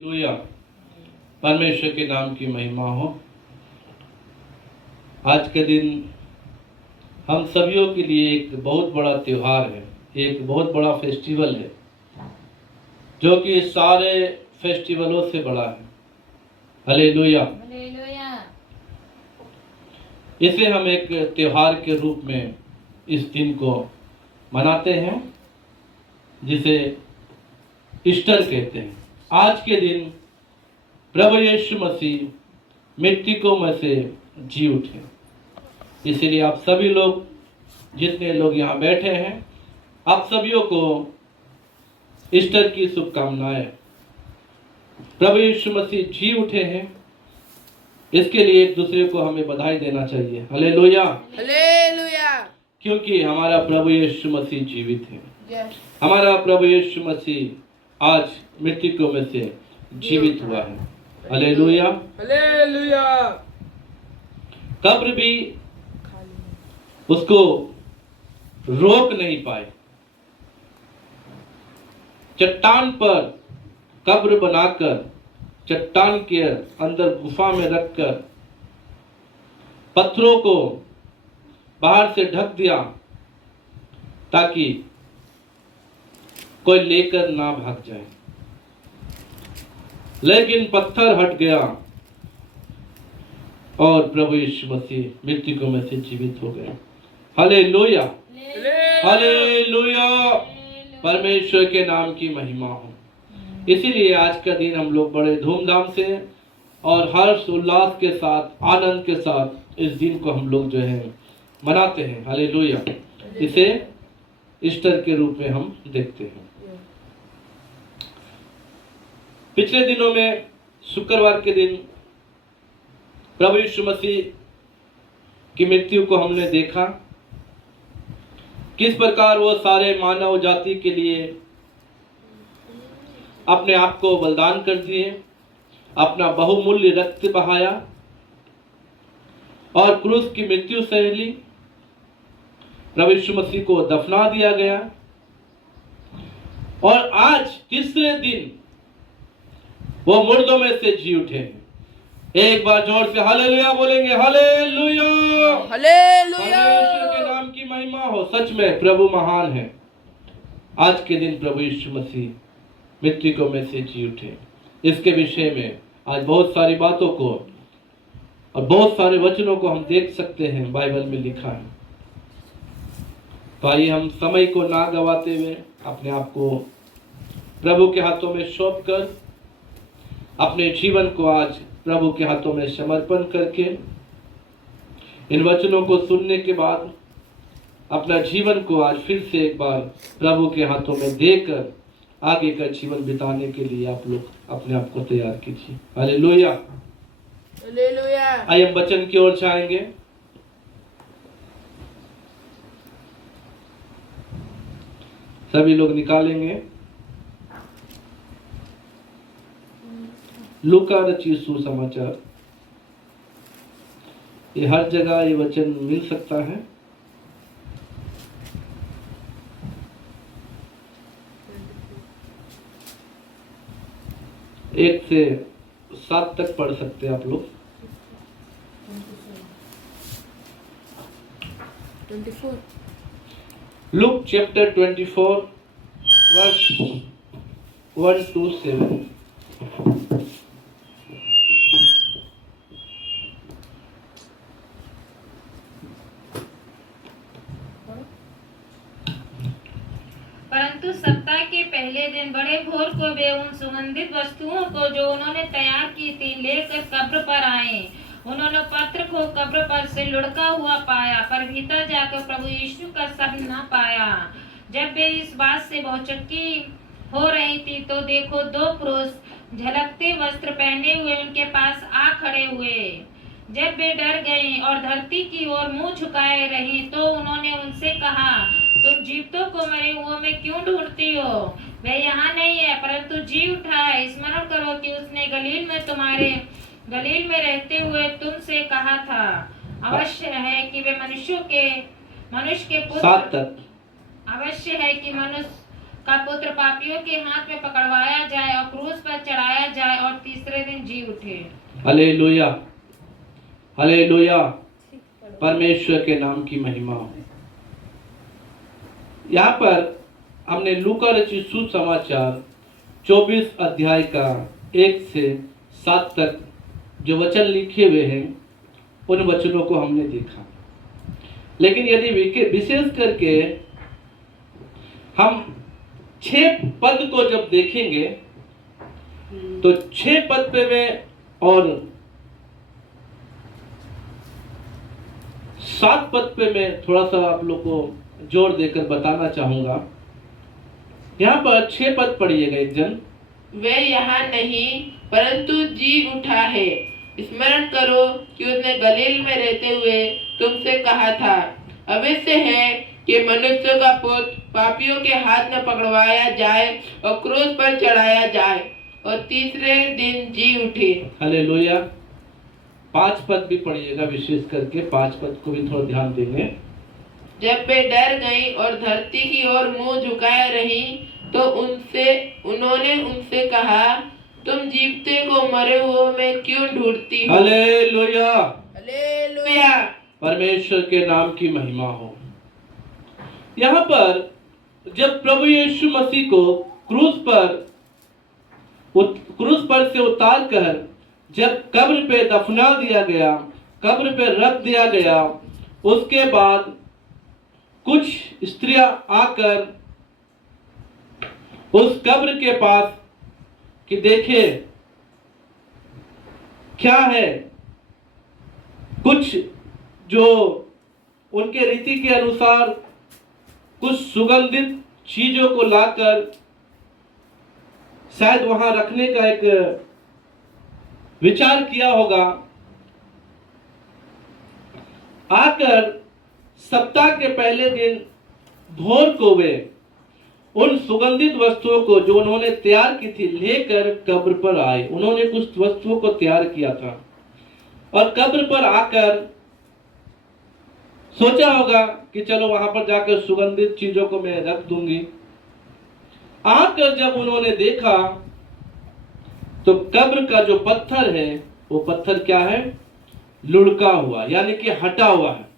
Hallelujah. परमेश्वर के नाम की महिमा हो। आज के दिन हम सभी के लिए एक बहुत बड़ा त्योहार है, एक बहुत बड़ा फेस्टिवल है, जो कि सारे फेस्टिवलों से बड़ा है। हालेलुया। इसे हम एक त्योहार के रूप में इस दिन को मनाते हैं, जिसे ईस्टर कहते हैं। आज के दिन प्रभु यीशु मसीह मृतकों में से जी उठे। इसलिए आप सभी लोग, जितने लोग यहाँ बैठे हैं, आप सभी को ईस्टर की शुभकामनाएं। प्रभु यीशु मसीह जी उठे हैं, इसके लिए एक दूसरे को हमें बधाई देना चाहिए। Hallelujah, hallelujah. क्योंकि हमारा प्रभु यीशु मसीह जीवित है। हमारा प्रभु यीशु मसीह आज मृतकों में से जीवित हुआ है। Hallelujah, hallelujah. कब्र भी उसको रोक नहीं पाए। चट्टान पर कब्र बनाकर, चट्टान के अंदर गुफा में रखकर पत्थरों को बाहर से ढक दिया, ताकि कोई लेकर ना भाग जाए। लेकिन पत्थर हट गया और प्रभु यीशु मसीह मृतकों में से जीवित हो गए। Hallelujah, hallelujah. परमेश्वर के नाम की महिमा हो। इसीलिए आज का दिन हम लोग बड़े धूमधाम से और हर्ष उल्लास के साथ, आनंद के साथ इस दिन को हम लोग जो है मनाते हैं। हालेलुया। इसे ईस्टर के रूप में हम देखते हैं। पिछले दिनों में शुक्रवार के दिन प्रभु यीशु मसीह की मृत्यु को हमने देखा, किस प्रकार वो सारे मानव जाति के लिए अपने आप को बलिदान कर दिए, अपना बहुमूल्य रक्त बहाया और क्रूस की मृत्यु सह ली। प्रभु यीशु मसीह को दफना दिया गया और आज तीसरे दिन वो मुर्दों में से जी उठे हैं। एक बार जोर से हालेलुया बोलेंगे। Hallelujah, hallelujah. परमेश्वर के नाम की महिमा हो। सच में प्रभु महान है। आज के दिन प्रभु यीशु मसीह मृतकों में से जी उठे। इसके विषय में आज बहुत सारी बातों को और बहुत सारे वचनों को हम देख सकते हैं, बाइबल में लिखा है। भाई, हम समय को ना गवाते हुए अपने आप को प्रभु के हाथों में सौंप कर, अपने जीवन को आज प्रभु के हाथों में समर्पण करके, इन वचनों को सुनने के बाद अपना जीवन को आज फिर से एक बार प्रभु के हाथों में देकर आगे का जीवन बिताने के लिए आप लोग अपने आप को तैयार कीजिए। Hallelujah, hallelujah. आइए हम वचन की ओर जाएंगे। सभी लोग निकालेंगे लूका रचित सुसमाचार। ये हर जगह ये वचन मिल सकता है। 1 से 7 तक पढ़ सकते हैं आप लोग। 24। Look chapter 24 verse 1 to 7। परंतु सप्ताह के पहले दिन बड़े भोर को वे उन सुगंधित वस्तुओं को जो उन्होंने तैयार की थी लेकर कब्र पर आए। उन्होंने पत्र को कब्र पर से लुढ़का हुआ पाया, पर भीतर जाकर प्रभु यीशु का शव न पाया। जब वे इस बात से बहुचक्की हो रही थी, तो देखो 2 पुरुष झलकते वस्त्र पहने हुए उनके पास आ खड़े हुए। जब वे डर गए और धरती की ओर मुंह झुकाए रही, तो उन्होंने उनसे कहा, तुम जीवितों को मरे हुओं में क्यों ढूंढती हो? वह यहाँ नहीं है, परंतु जी उठा है। स्मरण करो कि उसने गलील में रहते हुए तुमसे कहा था, अवश्य है कि वे मनुष्य के पुत्र, 7 तक। अवश्य है कि का पुत्र पापियों के हाथ में पकड़वाया जाए और क्रूस पर चढ़ाया जाए और तीसरे दिन जी उठे। हालेलुया, हालेलुया, परमेश्वर के नाम की महिमा हो। यहाँ पर हमने लूका रचित सुसमाचार 24 अध्याय का 1 से 7 तक जो वचन लिखे हुए हैं उन वचनों को हमने देखा। लेकिन यदि विशेष करके हम 6 पद को जब देखेंगे तो 6 पद पे मैं और 7 पद पे मैं थोड़ा सा आप लोग को जोर देकर बताना चाहूंगा। यहाँ पर 6 पद पढ़िएगा एक जन। वे यहाँ नहीं परंतु जी उठा है। स्मरण करो कि उसने गलील में रहते हुए तुमसे कहा था, अवश्य है कि मनुष्य का पुत्र पापियों के हाथ में पकड़वाया जाए और क्रूस पर चढ़ाया जाए और तीसरे दिन जी उठे। हालेलुया। 5 पद भी पढ़िएगा, विशेष करके 5 पद को भी थोड़ा ध्यान देंगे। जब वे डर गईं और धरती की ओर मुंह झुकाए रही तो उन्होंने उनसे कहा, तुम जीवते को मरे हुए में क्यों ढूंढती हो? Hallelujah, hallelujah. परमेश्वर के नाम की महिमा हो। यहाँ पर जब प्रभु यीशु मसीह को क्रूस पर से उतार कर जब कब्र पे दफना दिया गया, कब्र पे रख दिया गया, उसके बाद कुछ स्त्रियां आकर उस कब्र के पास कि देखे क्या है, कुछ जो उनके रीति के अनुसार कुछ सुगंधित चीजों को लाकर शायद वहां रखने का एक विचार किया होगा। आकर सप्ताह के पहले दिन भोर को वे उन सुगंधित वस्तुओं को जो उन्होंने तैयार की थी लेकर कब्र पर आए। उन्होंने कुछ वस्तुओं को तैयार किया था और कब्र पर आकर सोचा होगा कि चलो वहां पर जाकर सुगंधित चीजों को मैं रख दूंगी। आकर जब उन्होंने देखा तो कब्र का जो पत्थर है वो पत्थर क्या है? लुढ़का हुआ, यानी कि हटा हुआ है।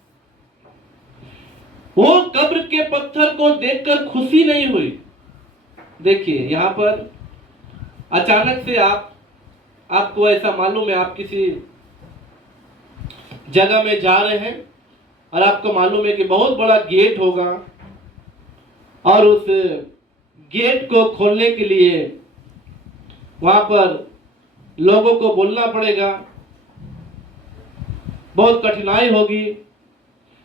वो कब्र के पत्थर को देखकर खुशी नहीं हुई। देखिए यहां पर अचानक से आपको ऐसा मालूम है, आप किसी जगह में जा रहे हैं और आपको मालूम है कि बहुत बड़ा गेट होगा और उस गेट को खोलने के लिए वहां पर लोगों को बोलना पड़ेगा, बहुत कठिनाई होगी।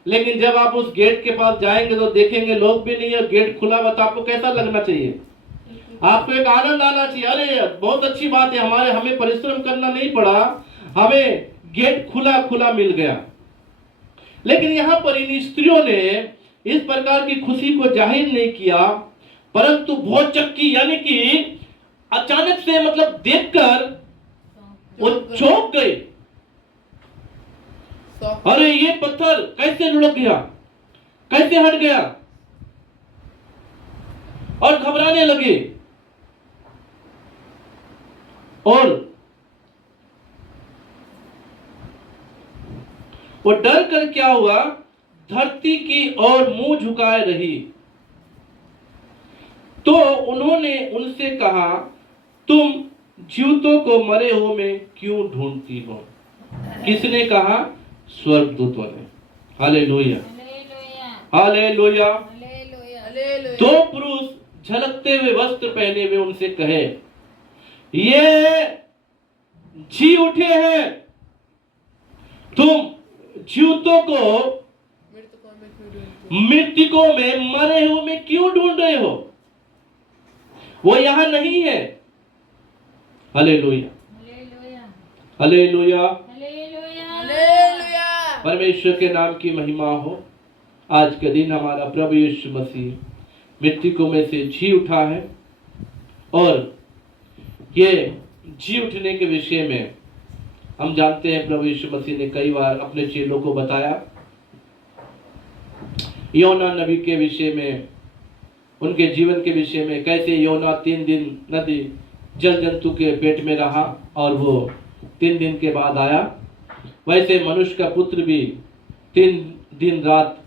लेकिन जब आप उस गेट के पास जाएंगे तो देखेंगे लोग भी नहीं है, गेट खुला हुआ, तो आपको कैसा लगना चाहिए? आपको एक आनंद आना चाहिए, अरे बहुत अच्छी बात है, हमें परिश्रम करना नहीं पड़ा, हमें गेट खुला खुला मिल गया। लेकिन यहाँ पर इन स्त्रियों ने इस प्रकार की खुशी को जाहिर नहीं किया, परंतु बहुत चक्की, यानी कि अचानक से मतलब देखकर वो चौंक गए। अरे ये पत्थर कैसे लुढ़क गया, कैसे हट गया, और घबराने लगे। और वो डर कर क्या हुआ, धरती की ओर मुंह झुकाए रही। तो उन्होंने उनसे कहा, तुम जीवतों को मरे हुए में क्यों ढूंढती हो? किसने कहा? स्वर्गदूतों ने। Hallelujah, hallelujah. दो पुरुष झलकते हुए वस्त्र पहने हुए उनसे कहे, ये जी उठे हैं, तुम जीवतों को मृतकों में मरे हुए में क्यों ढूंढ रहे हो? वो यहां नहीं है। हालेलुया, हालेलुया, परमेश्वर के नाम की महिमा हो। आज के दिन हमारा प्रभु यीशु मसीह मृतकों में से जी उठा है और ये जी उठने के विषय में हम जानते हैं प्रभु यीशु मसीह ने कई बार अपने चेलों को बताया। योना नबी के विषय में उनके जीवन के विषय में, कैसे योना 3 दिन नदी जल जंतु के पेट में रहा और वो 3 दिन के बाद आया, वैसे मनुष्य का पुत्र भी 3 दिन रात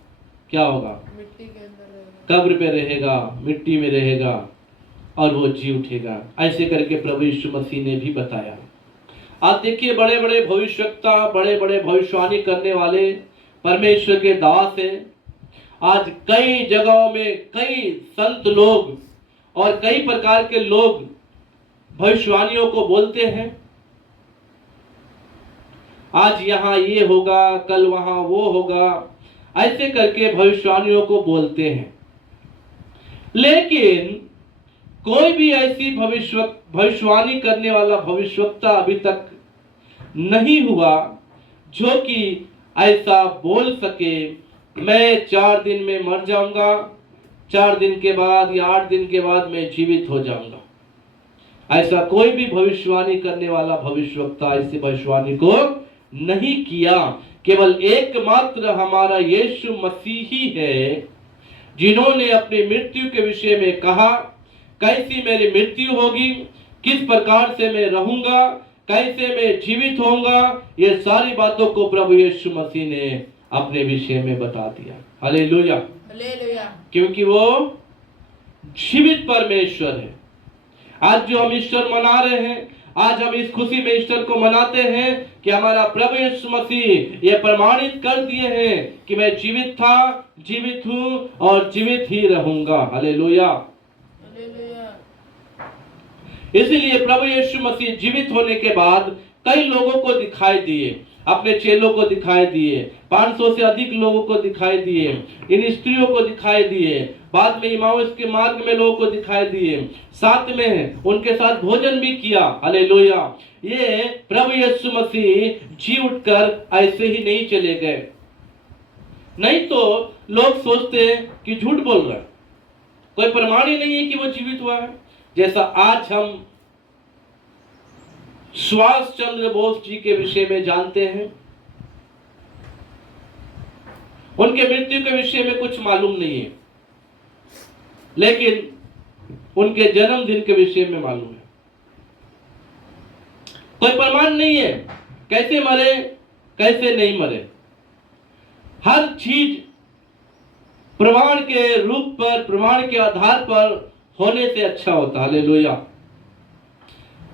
क्या होगा, मिट्टी के अंदर रहेगा, कब्र पे रहेगा, मिट्टी में रहेगा और वो जी उठेगा। ऐसे करके प्रभु यीशु मसीह ने भी बताया। आप देखिए, बड़े बड़े भविष्यवक्ता, बड़े बड़े भविष्यवाणी करने वाले परमेश्वर के दास हैं। आज कई जगहों में कई संत लोग और कई प्रकार के लोग भविष्यवाणियों को बोलते हैं। आज यहाँ ये होगा, कल वहां वो होगा, ऐसे करके भविष्यवाणियों को बोलते हैं। लेकिन कोई भी ऐसी भविष्यवाणी करने वाला भविष्यवक्ता अभी तक नहीं हुआ जो कि ऐसा बोल सके, मैं 4 दिन में मर जाऊंगा, 4 दिन के बाद या 8 दिन के बाद मैं जीवित हो जाऊंगा। ऐसा कोई भी भविष्यवाणी करने वाला भविष्यवक्ता ऐसी भविष्यवाणी को नहीं किया। केवल एकमात्र हमारा यीशु मसीह ही है जिन्होंने अपनी मृत्यु के विषय में कहा, कैसी मेरी मृत्यु होगी, किस प्रकार से मैं रहूंगा, कैसे मैं जीवित होऊंगा, ये सारी बातों को प्रभु यीशु मसीह ने अपने विषय में बता दिया। Hallelujah, hallelujah. क्योंकि वो जीवित परमेश्वर है। आज जो हम ईस्टर मना रहे हैं, आज हम इस खुशी में ईस्टर को मनाते हैं कि हमारा प्रभु यीशु मसीह ये प्रमाणित कर दिए हैं कि मैं जीवित था, जीवित हूं और जीवित ही रहूंगा। Hallelujah, hallelujah. इसलिए प्रभु यीशु मसीह जीवित होने के बाद कई लोगों को दिखाई दिए, अपने चेलों को दिखाई दिए, 500 से अधिक लोगों को दिखाई दिए, इन स्त्रियों को दिखाई दिए, बाद में इमाउस के मार्ग में लोगों को दिखाई दिए, साथ में उनके साथ भोजन भी किया। हालेलुया। ये प्रभु यीशु मसीह जी उठकर ऐसे ही नहीं चले गए। नहीं तो लोग सोचते हैं कि झूठ बोल रहा है, कोई प्रमाण ही नहीं है कि वो जीवित हुआ है। जैसा आज हम सुभाष चंद्र बोस जी के विषय में जानते हैं, उनके मृत्यु के विषय में कुछ मालूम नहीं है, लेकिन उनके जन्मदिन के विषय में मालूम है। कोई प्रमाण नहीं है कैसे मरे, कैसे नहीं मरे। हर चीज प्रमाण के रूप पर, प्रमाण के आधार पर होने से अच्छा होता है। हालेलुया।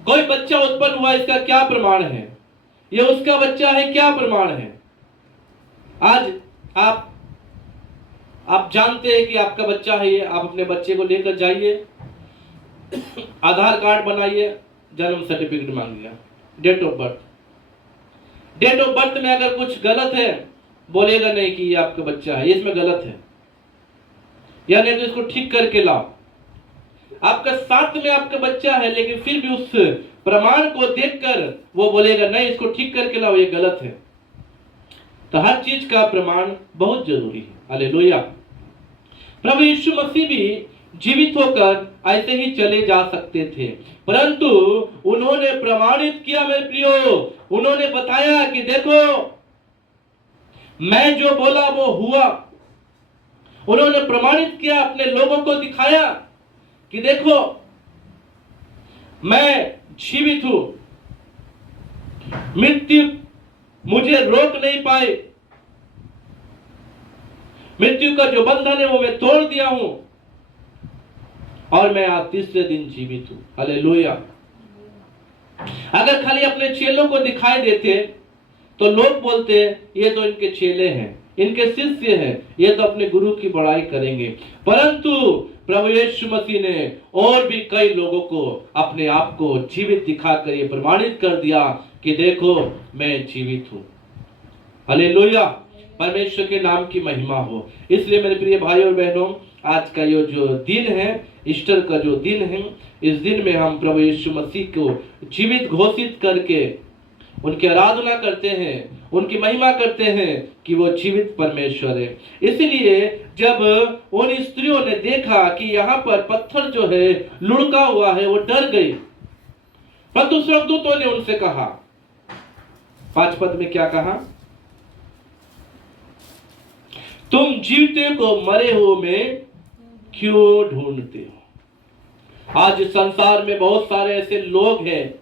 कोई बच्चा उत्पन्न हुआ, इसका क्या प्रमाण है, ये उसका बच्चा है, क्या प्रमाण है। आज आप जानते हैं कि आपका बच्चा है, ये आप अपने बच्चे को लेकर जाइए, आधार कार्ड बनाइए, जन्म सर्टिफिकेट मांगिए, date of birth. Date of birth में अगर कुछ गलत है, बोलेगा नहीं कि ये आपका बच्चा है, इसमें गलत है, यानी तो इसको ठीक करके लाओ। आपका साथ में आपका बच्चा है, लेकिन फिर भी उस प्रमाण को देखकर वो बोलेगा नहीं, इसको ठीक करके लाओ, ये गलत है। तो हर चीज का प्रमाण बहुत जरूरी है। हालेलुया। प्रभु यीशु मसीह भी जीवित होकर ऐसे ही चले जा सकते थे, परंतु उन्होंने प्रमाणित किया मेरे प्रियो, उन्होंने बताया कि देखो मैं जो बोला वो हुआ। उन्होंने प्रमाणित किया, अपने लोगों को दिखाया कि देखो मैं जीवित हूं, मृत्यु मुझे रोक नहीं पाए, मृत्यु का जो बंधन है वो मैं तोड़ दिया हूं और मैं आज 3रे दिन जीवित हूं। हालेलुया। अगर खाली अपने चेलों को दिखाई देते तो लोग बोलते ये तो इनके चेले हैं, इनके शिष्य हैं, ये तो अपने गुरु की बड़ाई करेंगे। परंतु प्रभु यीशु मसीह ने और भी कई लोगों को अपने आप को जीवित दिखाकर ये प्रमाणित कर दिया कि देखो मैं जीवित हूं। हालेलुया। परमेश्वर के नाम की महिमा हो। इसलिए मेरे प्रिय भाइयों और बहनों, आज का ये जो दिन है, ईस्टर का जो दिन है, इस दिन में हम प्रभु यीशु मसीह को जीवित घोषित करके उनकी आराधना करते हैं, उनकी महिमा करते हैं कि वो जीवित परमेश्वर है। इसलिए जब उन स्त्रियों ने देखा कि यहाँ पर पत्थर जो है लुढ़का हुआ है, वो डर गई। परंतु स्वर्गदूतों ने उनसे कहा, 5 पद में क्या कहा, तुम जीवते को मरे हुए में क्यों ढूंढते हो? आज इस संसार में बहुत सारे ऐसे लोग हैं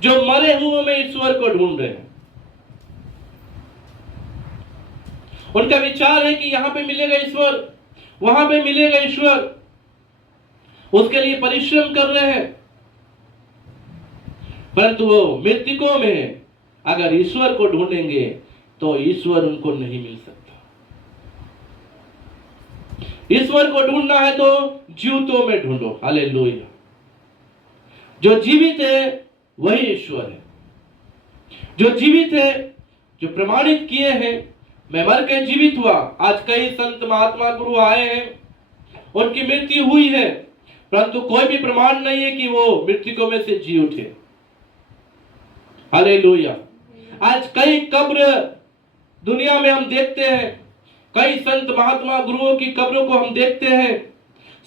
जो मरे हुए में ईश्वर को ढूंढ रहे हैं। उनका विचार है कि यहां पे मिलेगा ईश्वर, वहां पे मिलेगा ईश्वर, उसके लिए परिश्रम कर रहे हैं, परंतु वो मृतकों में अगर ईश्वर को ढूंढेंगे तो ईश्वर उनको नहीं मिल सकता। ईश्वर को ढूंढना है तो जीवितों में ढूंढो। हालेलुया। जो जीवित है वही ईश्वर है। जो जीवित है, जो प्रमाणित किए हैं, मैं मर के जीवित हुआ। आज कई संत महात्मा गुरु आए हैं, उनकी मृत्यु हुई है, परंतु कोई भी प्रमाण नहीं है कि वो मृतकों में से जी उठे। हालेलुया। आज कई कब्र दुनिया में हम देखते हैं, कई संत महात्मा गुरुओं की कब्रों को हम देखते हैं,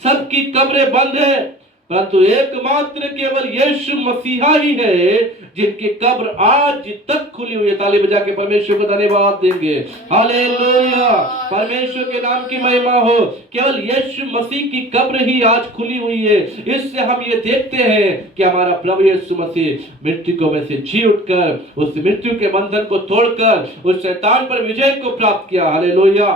सबकी कब्रें बंद है, परंतु एकमात्र केवल यीशु मसीहा ही है जिनकी कब्र आज तक खुली हुई है। ताली बजा के परमेश्वर को धन्यवाद देंगे। हालेलुया। परमेश्वर के नाम की महिमा हो। केवल यीशु मसीह की कब्र ही आज खुली हुई है। इससे हम ये देखते हैं कि हमारा प्रभु यीशु मसीह मृतकों में से जी उठकर उस मृत्यु के बंधन को तोड़कर उस शैतान पर विजय को प्राप्त किया। हालेलुया।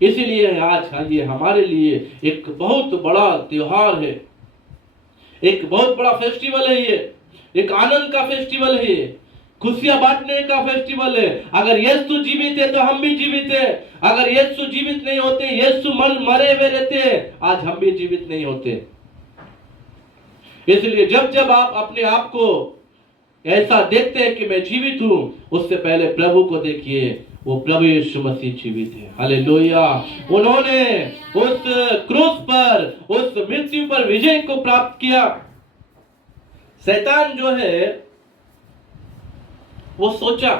इसीलिए आज ये हमारे लिए एक बहुत बड़ा त्योहार है, एक बहुत बड़ा फेस्टिवल है। ये एक आनंद का फेस्टिवल है, खुशियां बांटने का फेस्टिवल है। अगर यीशु जीवित है तो हम भी जीवित है। अगर यीशु जीवित नहीं होते, यीशु मरे हुए रहते, आज हम भी जीवित नहीं होते। इसलिए जब जब आप अपने आप को ऐसा देखते हैं कि मैं जीवित हूं, उससे पहले प्रभु को देखिए, वो प्रभु यीशु मसीह जीवित है। हालेलुया। उन्होंने उस क्रूस पर, उस मृत्यु पर विजय को प्राप्त किया। शैतान जो है वो सोचा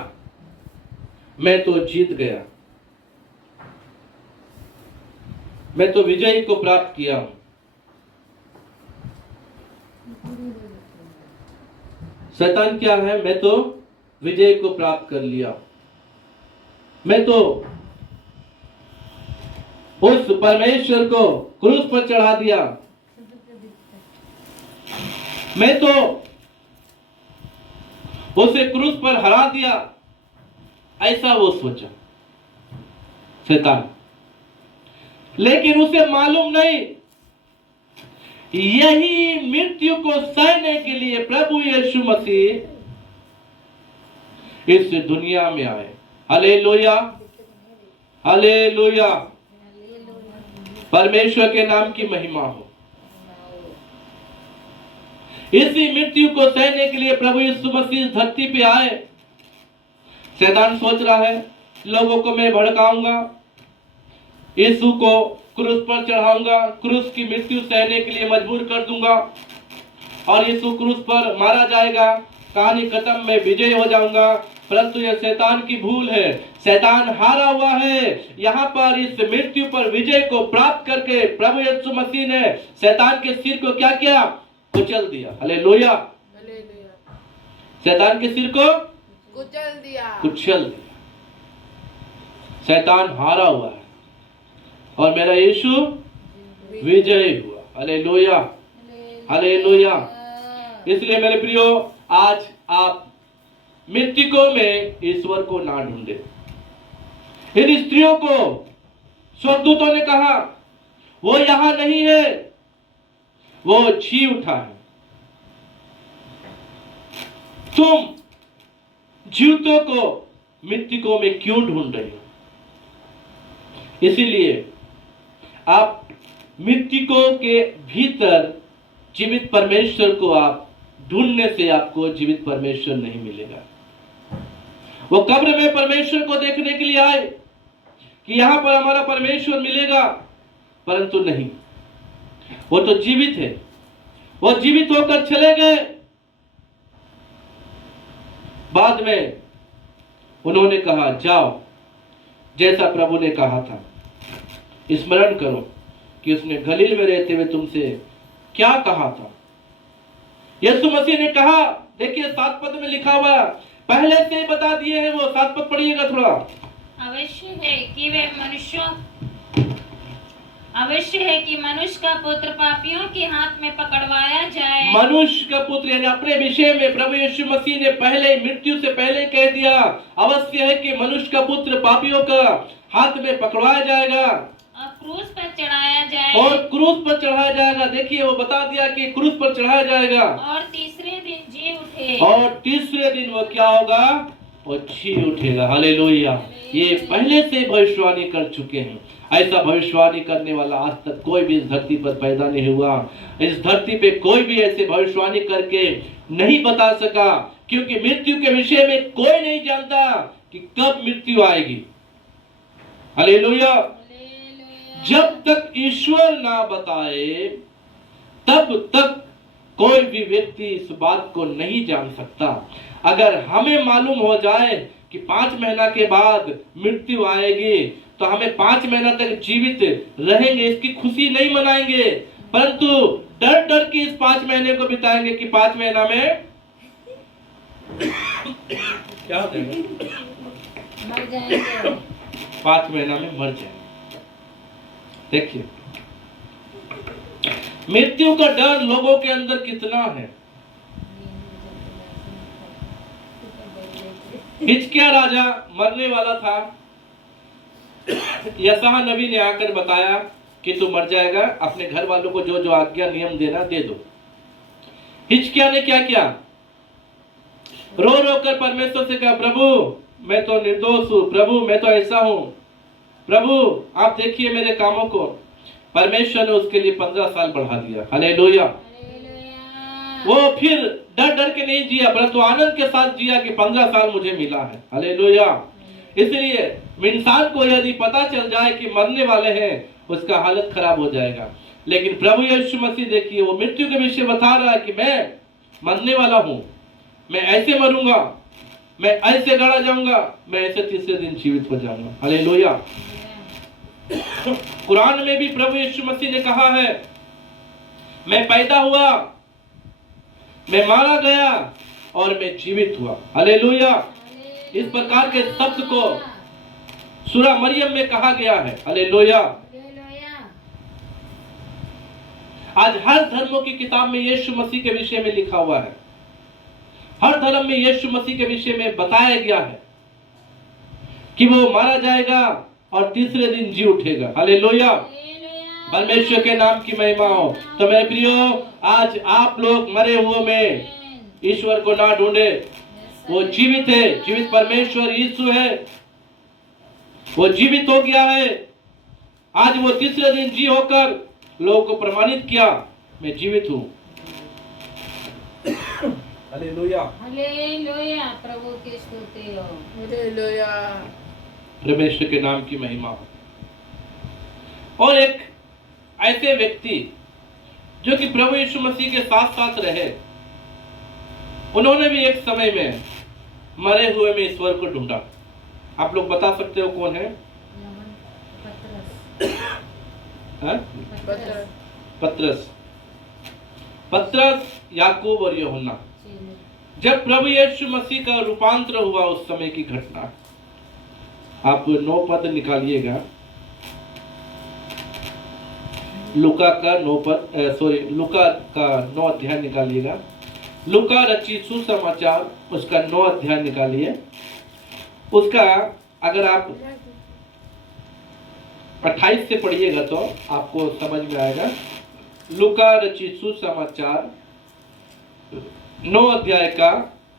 मैं तो जीत गया, मैं तो विजय को प्राप्त किया हूं। शैतान क्या है? मैं तो विजय को प्राप्त कर लिया, मैं तो उस परमेश्वर को क्रूस पर चढ़ा दिया, मैं तो उसे क्रूस पर हरा दिया, ऐसा वो सोचा शैतान। लेकिन उसे मालूम नहीं, यही मृत्यु को सहने के लिए प्रभु यीशु मसीह इस दुनिया में आए। हालेलुया। हालेलुया। परमेश्वर के नाम की महिमा हो। इसी मृत्यु को सहने के लिए प्रभु यीशु मसीह धरती पे आए। शैतान सोच रहा है लोगों को मैं भड़काऊंगा, यीशु को क्रूस पर चढ़ाऊंगा, क्रूस की मृत्यु सहने के लिए मजबूर कर दूंगा और यीशु क्रूस पर मारा जाएगा, कहानी खत्म, मैं विजय हो जाऊंगा। परंतु यह शैतान की भूल है। शैतान हारा हुआ है। यहाँ पर इस मृत्यु पर विजय को प्राप्त करके प्रभु यीशु मसीह ने शैतान के सिर को क्या किया? कुचल दिया। हालेलुया। शैतान के सिर को कुचल दिया। शैतान हारा हुआ है और मेरा यीशु विजय हुआ। हालेलुया। हालेलुया। इसलिए मेरे प्रियो, आज आप मृतकों में ईश्वर को ना ढूंढे। इन स्त्रियों को स्वर्गदूतों ने कहा वो यहां नहीं है, वो जी उठा है। तुम जीवितों को मृतकों में क्यों ढूंढ रहे हो? इसीलिए आप मृतकों के भीतर जीवित परमेश्वर को आप ढूंढने से आपको जीवित परमेश्वर नहीं मिलेगा। वो कब्र में परमेश्वर को देखने के लिए आए कि यहां पर हमारा परमेश्वर मिलेगा, परंतु नहीं, वो तो जीवित है। वो जीवित होकर चले गए। बाद में उन्होंने कहा जाओ, जैसा प्रभु ने कहा था। स्मरण करो कि उसने गलील में रहते हुए तुमसे क्या कहा था। यीशु मसीह ने कहा, देखिए 7 पद में लिखा हुआ, पहले से बता दिए हैं वो। 7 पद पढ़िएगा थोड़ा। अवश्य है कि मनुष्य का पुत्र पापियों के हाथ में पकड़वाया जाए। मनुष्य का पुत्र यानी अपने विषय में प्रभु यीशु मसीह ने पहले मृत्यु से पहले कह दिया, अवश्य है कि मनुष्य का पुत्र पापियों का हाथ में पकड़वाया जाएगा और क्रूस पर चढ़ाया जाए। और क्रूस पर चढ़ाया जाएगा। देखिए वो बता दिया कि क्रूस पर चढ़ाया जाएगा और तीसरे दिन जी उठे। और तीसरे दिन वो क्या होगा, वो जी उठेगा। हालेलुया। ये पहले से भविष्यवाणी कर चुके हैं। ऐसा भविष्यवाणी करने वाला आज तक कोई भी इस धरती पर पैदा नहीं हुआ। इस धरती पे कोई भी ऐसे भविष्यवाणी करके नहीं बता सका, क्योंकि मृत्यु के विषय में कोई नहीं जानता कि कब मृत्यु आएगी। हालेलुया। जब तक ईश्वर ना बताए तब तक कोई भी व्यक्ति इस बात को नहीं जान सकता। अगर हमें मालूम हो जाए कि 5 महीना के बाद मृत्यु आएगी तो हमें 5 महीना तक जीवित रहेंगे, इसकी खुशी नहीं मनाएंगे, परंतु डर डर के इस 5 महीने को बिताएंगे कि 5 महीना में क्या होता है, मर जाएंगे। 5 महीना में मर जाएंगे। देखिए मृत्यु का डर लोगों के अंदर कितना है। हिजकिय्याह राजा मरने वाला था। यशायाह नबी ने आकर बताया कि तू मर जाएगा, अपने घर वालों को जो जो आज्ञा नियम देना दे दो। हिजकिय्याह ने क्या किया, रो रो कर परमेश्वर से कहा, प्रभु मैं तो निर्दोष हूं, प्रभु मैं तो ऐसा हूं, प्रभु आप देखिए मेरे कामों को। परमेश्वर ने उसके लिए 15 साल बढ़ा दिया। हालेलुया। वो फिर डर डर के नहीं जिया, परंतु आनंद के साथ जिया कि 15 साल मुझे मिला है। हालेलुया। इसलिए इंसान को यदि पता चल जाए कि मरने वाले हैं, उसका हालत खराब हो जाएगा। लेकिन प्रभु यीशु मसीह देखिए वो मृत्यु के विषय बता रहा है कि मैं मरने वाला हूं, मैं ऐसे मरूंगा, मैं ऐसे गड़ा जाऊंगा, मैं ऐसे तीसरे दिन जीवित हो जाऊंगा। हालेलुया। कुरान में भी प्रभु यीशु मसीह ने कहा है, मैं पैदा हुआ, मैं मारा गया और मैं जीवित हुआ। हालेलुया। इस प्रकार के शब्द को सूरा मरियम में कहा गया है। हालेलुया। आज हर धर्मों की किताब में यीशु मसीह के विषय में लिखा हुआ है। हर धर्म में यीशु मसीह के विषय में बताया गया है कि वो मारा जाएगा और तीसरे दिन जी उठेगा। हालेलुया। परमेश्वर के नाम की महिमा हो। तो मेरे प्रियो, आज आप लोग मरे हुए में ईश्वर को ना ढूंढे, वो जीवित है। जीवित परमेश्वर यीशु है, वो जीवित हो गया है। आज वो तीसरे दिन जी होकर लोगों को प्रमाणित किया, मैं जीवित हूं। हालेलुया। हालेलुया। प्रभु की स्तुति हो। हालेलुया। परमेश्वर के नाम की महिमा हो। और एक ऐसे व्यक्ति जो कि प्रभु यीशु मसीह के साथ साथ रहे, उन्होंने भी एक समय में मरे हुए में ईश्वर को ढूंढा। आप लोग बता सकते हो कौन है? पतरस, याकूब और यूहन्ना। जब प्रभु यीशु मसीह का रूपांतर हुआ उस समय की घटना, आप 9 पद निकालिएगा। लूका का 9 अध्याय निकालिएगा। लूका रचित सुसमाचार उसका 9 अध्याय निकालिए। उसका अगर आप 28 से पढ़िएगा तो आपको समझ में आएगा। लूका रचित सुसमाचार 9 अध्याय का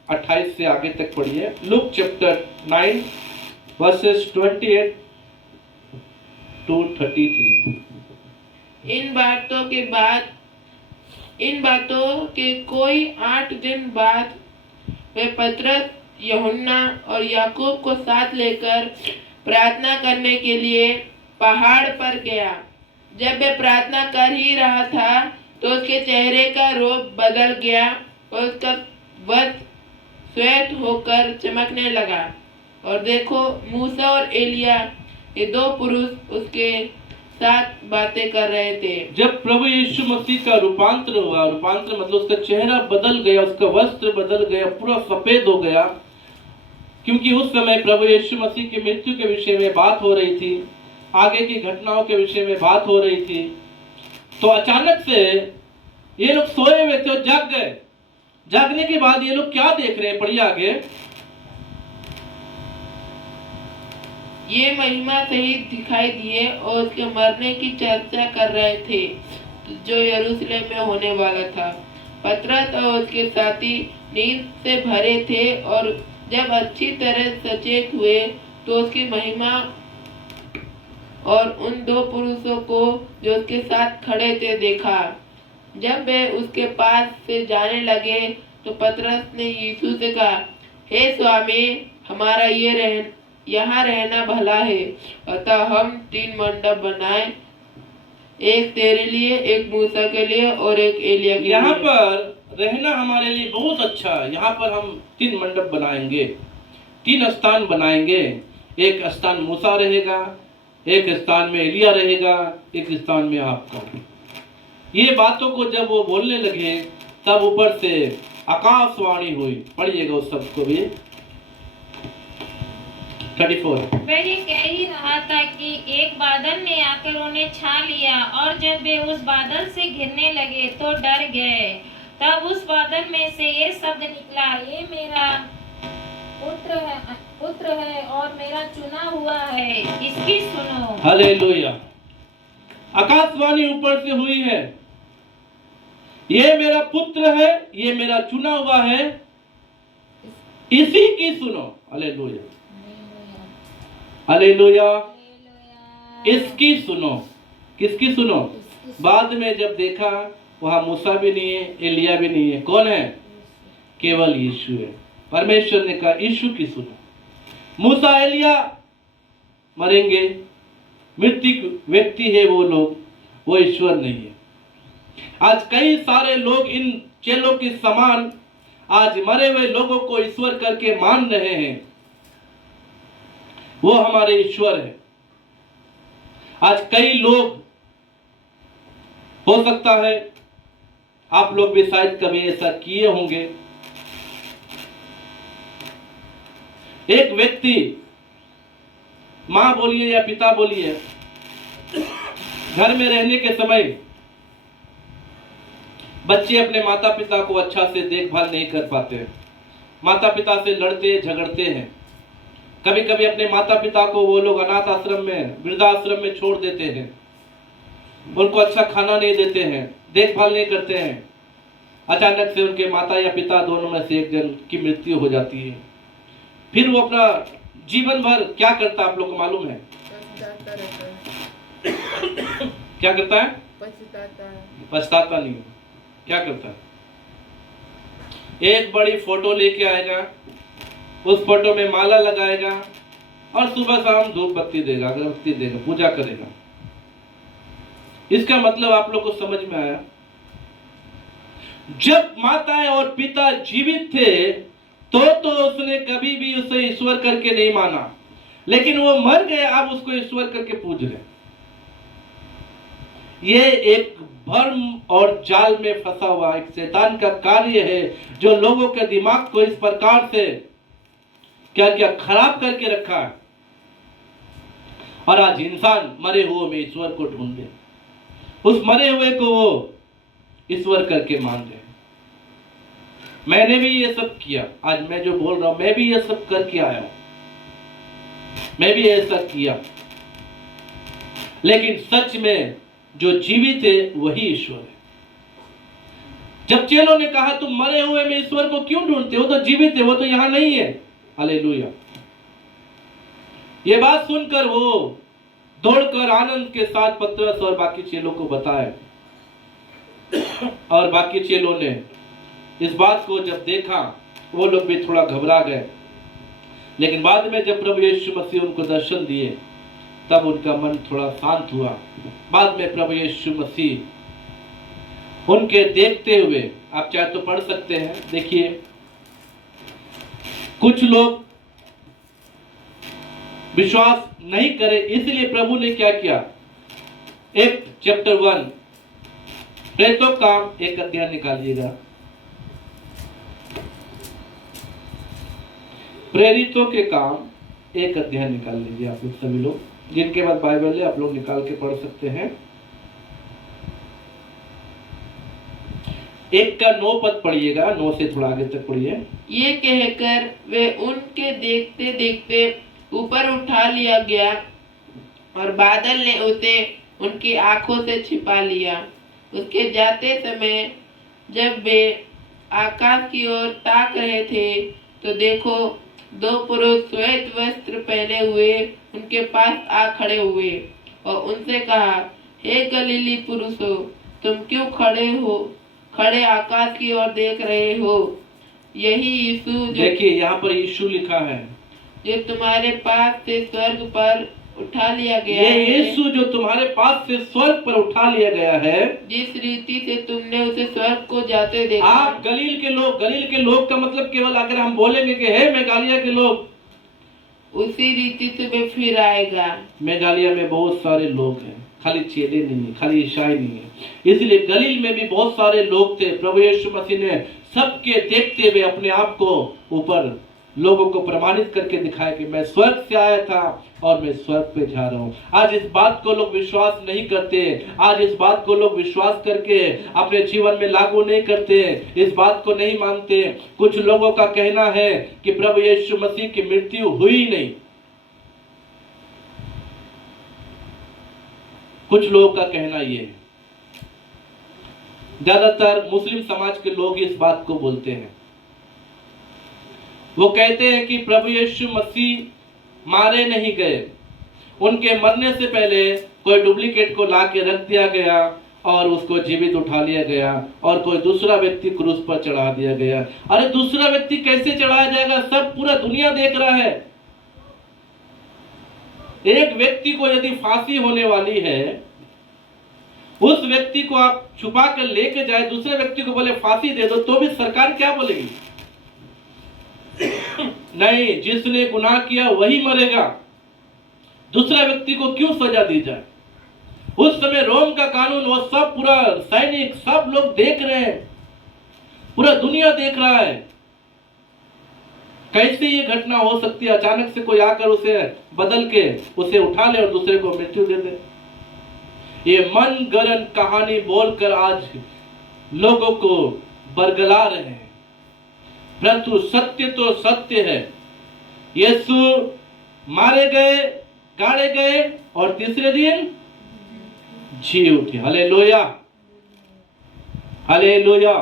28 से आगे तक पढ़िए। Look chapter 9 versus 28 to 33। इन बातों के कोई 8 दिन बाद वे पतरस, यूहन्ना और याकूब को साथ लेकर प्रार्थना करने के लिए पहाड़ पर गया। जब वे प्रार्थना कर ही रहा था तो उसके चेहरे का रूप बदल गया और उसका वस्त्र श्वेत होकर चमकने लगा। और देखो, मूसा और एलिया ये 2 पुरुष उसके साथ बातें कर रहे थे। जब प्रभु यीशु मसीह का रूपांतर हुआ, रूपांतर मतलब उसका चेहरा बदल गया, उसका वस्त्र बदल गया, पूरा सफेद हो गया, क्योंकि उस समय प्रभु यीशु मसीह की मृत्यु के विषय में बात हो रही थी, आगे की घटनाओं के विषय में बात हो रही थी। तो अचानक से ये लोग सोए हुए थे और जाग गए। जागने के बाद ये लोग क्या देख रहे हैं, पढ़िए आगे। ये महिमा सहित दिखाई दिए और उसके मरने की चर्चा कर रहे थे जो यरूशलेम में होने वाला था। पतरस और उसके साथी नींद से भरे थे और जब अच्छी तरह सचेत हुए तो उसकी महिमा और उन दो पुरुषों को जो उसके साथ खड़े थे देखा। जब वे उसके पास से जाने लगे तो पतरस ने यीशु से कहा, हे स्वामी, हमारा यहाँ रहना भला है। अतः हम 3 मंडप बनाए, एक तेरे लिए, एक मूसा के लिए और एक एलिया के लिए। यहाँ पर रहना हमारे लिए बहुत अच्छा है। यहाँ पर हम 3 मंडप बनाएंगे, 3 स्थान बनाएंगे। एक स्थान मूसा रहेगा, एक स्थान में एलिया रहेगा, एक स्थान में आपका। ये बातों को जब वो बोलने लगे तब ऊपर से आकाशवाणी हुई। पढ़िएगा उस शब्द को भी। 34। वह ये कह ही रहा था कि एक बादल ने आकर उन्हें छा लिया और जब वे उस बादल से घिरने लगे तो डर गए। तब उस बादल में से ये शब्द निकला, ये मेरा पुत्र है और मेरा चुना हुआ है, इसकी सुनो। हालेलुया। आकाशवाणी ऊपर से हुई है, ये मेरा पुत्र है, ये मेरा चुना हुआ है, इसी की सुनो। Hallelujah, hallelujah. इसकी सुनो। किसकी सुनो? बाद में जब देखा वहां मूसा भी नहीं है, एलिया भी नहीं है। कौन है? केवल यीशु है। परमेश्वर ने कहा यीशु की सुनो। मूसा एलिया मरेंगे, मृत्यु व्यक्ति है वो लोग, वो ईश्वर नहीं है। आज कई सारे लोग इन चेलों के समान आज मरे हुए लोगों को ईश्वर करके मान रहे हैं, वो हमारे ईश्वर है। आज कई लोग, हो सकता है आप लोग भी शायद कभी ऐसा किए होंगे। एक व्यक्ति, मां बोलिए या पिता बोलिए, घर में रहने के समय बच्चे अपने माता पिता को अच्छा से देखभाल नहीं कर पाते, माता पिता से लड़ते झगड़ते हैं। कभी कभी अपने माता पिता को वो लोग अनाथ आश्रम में, वृद्धाश्रम में छोड़ देते हैं, उनको अच्छा खाना नहीं देते हैं, देखभाल नहीं करते हैं। अचानक से उनके माता या पिता दोनों में से एक जन की मृत्यु हो जाती है। फिर वो अपना जीवन भर क्या करता है, आप लोग को मालूम है? क्या करता है? पछताता नहीं। क्या करता है? एक बड़ी फोटो लेके आएगा, उस फोटो में माला लगाएगा और सुबह शाम धूप बत्ती देगा, अगरबत्ती देगा, पूजा करेगा। इसका मतलब आप लोग को समझ में आया? जब माताएं और पिता जीवित थे तो उसने कभी भी उसे ईश्वर करके नहीं माना, लेकिन वो मर गए, अब उसको ईश्वर करके पूज रहे। ये एक भ्रम और जाल में फंसा हुआ एक शैतान का कार्य है, जो लोगों के दिमाग को इस प्रकार से क्या क्या खराब करके रखा है। और आज इंसान मरे हुए में ईश्वर को ढूंढे, उस मरे हुए को वो ईश्वर करके मान रहे। मैंने भी ये सब किया, आज मैं जो बोल रहा हूं मैं भी ये सब करके आया हूं, मैं भी ऐसा किया। लेकिन सच में जो जीवित है वही ईश्वर है। जब चेलों ने कहा तुम मरे हुए में ईश्वर को क्यों ढूंढते हो, तो जीवित है, वो तो यहां नहीं है। हालेलुया। ये बात सुनकर वो दौड़कर आनंद के साथ पतरस और बाकी चेलों को बताया, और बाकी चेलों ने इस बात को जब देखा वो लोग भी थोड़ा घबरा गए। लेकिन बाद में जब प्रभु यीशु मसीह उनको दर्शन दिए तब उनका मन थोड़ा शांत हुआ। बाद में प्रभु यीशु मसीह उनके देखते हुए, आप चाहे तो पढ़ सकते हैं, देखिए कुछ लोग विश्वास नहीं करे, इसलिए प्रभु ने क्या किया, एक चैप्टर 1 प्रेतों काम 1 अध्याय निकालिएगा। प्रेरितों के काम एक अध्याय निकाल लीजिए आप लोग सभी लोग, जिनके बाद बाइबल है आप लोग निकाल के पढ़ सकते हैं। 1 का 9 पद पढ़िएगा, 9 से थोड़ा आगे तक पढ़िए। ये कहकर वे उनके देखते देखते ऊपर उठा लिया गया और बादल ने उसे उनकी आंखों से छिपा लिया। उसके जाते समय जब वे आकाश की ओर ताक रहे थे तो देखो 2 पुरुष श्वेत वस्त्र पहने हुए उनके पास आ खड़े हुए और उनसे कहा, हे गलीली पुरुषों, तुम क्यों खड़े आकाश की ओर देख रहे हो? यही यीशु जो, देखिए यहाँ पर यीशु लिखा है, जो तुम्हारे पास से स्वर्ग पर उठा लिया गया ये है, यीशु जो तुम्हारे पास से स्वर्ग पर उठा लिया गया है, जिस रीति से तुमने उसे स्वर्ग को जाते देखा। आप गलील के लोग का मतलब केवल अगर हम बोलेंगे कि हे मेघालय के लोग, उसी रीति से वे फिर आएगा। मेघालय में बहुत सारे लोग हैं, खाली चेले नहीं है, खाली ईसाई नहीं है, इसलिए गलील में भी बहुत सारे लोग थे। प्रभु यीशु मसीह ने सबके देखते हुए अपने आप को ऊपर लोगों को प्रमाणित करके दिखाया कि मैं स्वर्ग से आया था और मैं स्वर्ग पे जा रहा हूँ। आज इस बात को लोग विश्वास नहीं करते, आज इस बात को लोग विश्वास करके अपने जीवन में लागू नहीं करते, इस बात को नहीं मानते। कुछ लोगों का कहना है कि प्रभु यीशु मसीह की मृत्यु हुई नहीं, कुछ लोगों का कहना ये है। ज्यादातर मुस्लिम समाज के लोग इस बात को बोलते हैं, वो कहते हैं कि प्रभु यीशु मसीह मारे नहीं गए, उनके मरने से पहले कोई डुप्लीकेट को ला के रख दिया गया और उसको जीवित उठा लिया गया और कोई दूसरा व्यक्ति क्रूस पर चढ़ा दिया गया। अरे दूसरा व्यक्ति कैसे चढ़ाया जाएगा? सब पूरा दुनिया देख रहा है। एक व्यक्ति को यदि फांसी होने वाली है, उस व्यक्ति को आप छुपा कर लेके जाए, दूसरे व्यक्ति को बोले फांसी दे दो, तो भी सरकार क्या बोलेगी? नहीं, जिसने गुनाह किया वही मरेगा, दूसरा व्यक्ति को क्यों सजा दी जाए? उस समय रोम का कानून, वो सब पूरा सैनिक सब लोग देख रहे हैं, पूरा दुनिया देख रहा है। कैसे ये घटना हो सकती है? अचानक से कोई आकर उसे बदल के उसे उठा ले और दूसरे को मृत्यु दे दे। ये मन गढ़ंत कहानी बोलकर आज लोगों को बरगला रहे हैं, परंतु सत्य तो सत्य है। यीशु मारे गए, गाड़े गए और तीसरे दिन जी उठे। Hallelujah, hallelujah.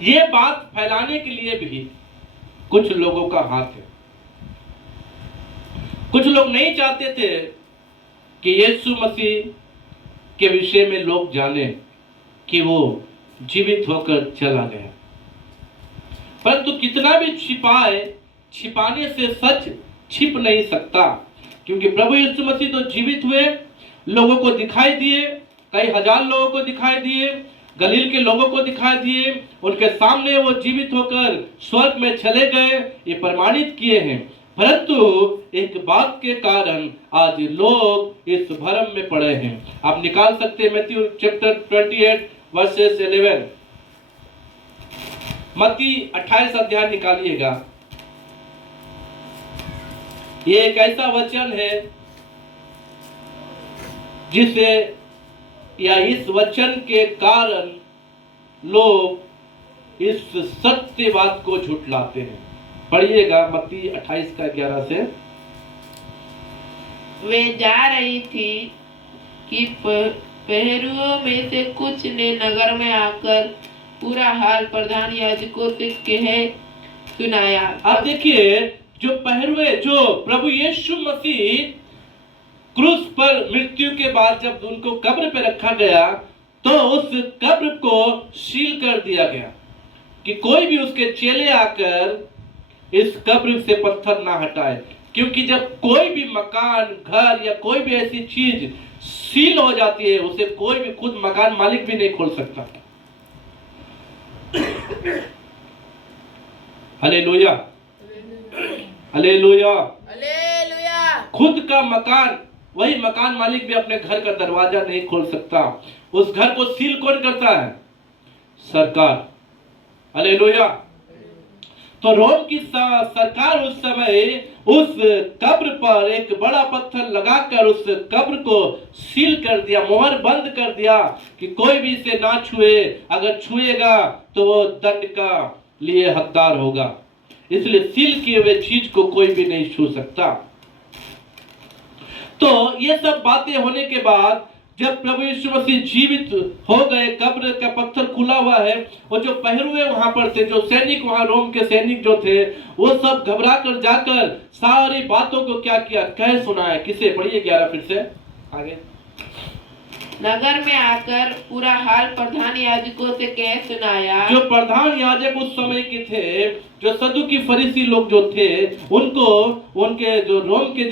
ये बात फैलाने के लिए भी कुछ लोगों का हाथ है। कुछ लोग नहीं चाहते थे कि यीशु मसीह के विषय में लोग जाने कि वो जीवित होकर चला गया, परंतु कितना भी छिपाने से सच छिप नहीं सकता, क्योंकि प्रभु यीशु मसीह तो जीवित हुए, लोगों को दिखाई दिए, कई हजार लोगों को दिखाई दिए, गलील के लोगों को दिखाई दिए, उनके सामने वो जीवित होकर स्वर्ग में चले गए, ये प्रमाणित किए हैं। परंतु एक बात के कारण आज लोग इस भ्रम में पड़े हैं। आप निकाल सकते हैं मैथ्यू चैप्टर 28 वर्सेस 11, मत्ती 28 अध्याय निकालिएगा। ये एक ऐसा वचन है जिसे या इस वचन के कारण लोग इस सत्य बात को झुठलाते हैं। पढ़िएगा मत्ती 28 का 11 से। वे जा रही थी कि पहरुओं में से कुछ ने नगर में आकर पूरा हाल प्रधान याजकों से कह सुनाया। अब देखिए, जो पहरुए, जो प्रभु यीशु मसीह क्रूस पर मृत्यु के बाद जब उनको कब्र पे रखा गया, तो उस कब्र को सील कर दिया गया कि कोई भी उसके चेले आकर इस कब्र से पत्थर ना हटाए, क्योंकि जब कोई भी मकान, घर या कोई भी ऐसी चीज सील हो जाती है, उसे कोई भी खुद मकान मालिक भी नहीं खोल सकता। Hallelujah, hallelujah, hallelujah. खुद का मकान, वही मकान मालिक भी अपने घर का दरवाजा नहीं खोल सकता। उस घर को सील कौन करता है? सरकार। हालेलुया। तो रोम की सरकार उस समय उस कब्र पर एक बड़ा पत्थर लगाकर उस कब्र को सील कर दिया, मोहर बंद कर दिया कि कोई भी इसे ना छुए, अगर छुएगा तो वो दंड का लिए हकदार होगा। इसलिए सील किए हुए चीज को कोई भी नहीं छू सकता। तो ये सब बातें होने के बाद जब प्रभु यीशु मसीह जीवित हो गए, कब्र का पत्थर खुला हुआ है, और जो पहरुए वहां पर थे, जो सैनिक वहां रोम के सैनिक जो थे, वो सब घबरा कर जाकर सारी बातों को क्या किया, कह सुनाया। किसे? पढ़िए 11 फिर से आगे। नगर में आकर पूरा हाल प्रधान याजकों से कह सुनाया। जो प्रधान याजक उस समय के थे, जो सदुकी फरीसी लोग जो थे, उनको उनके जो रोम के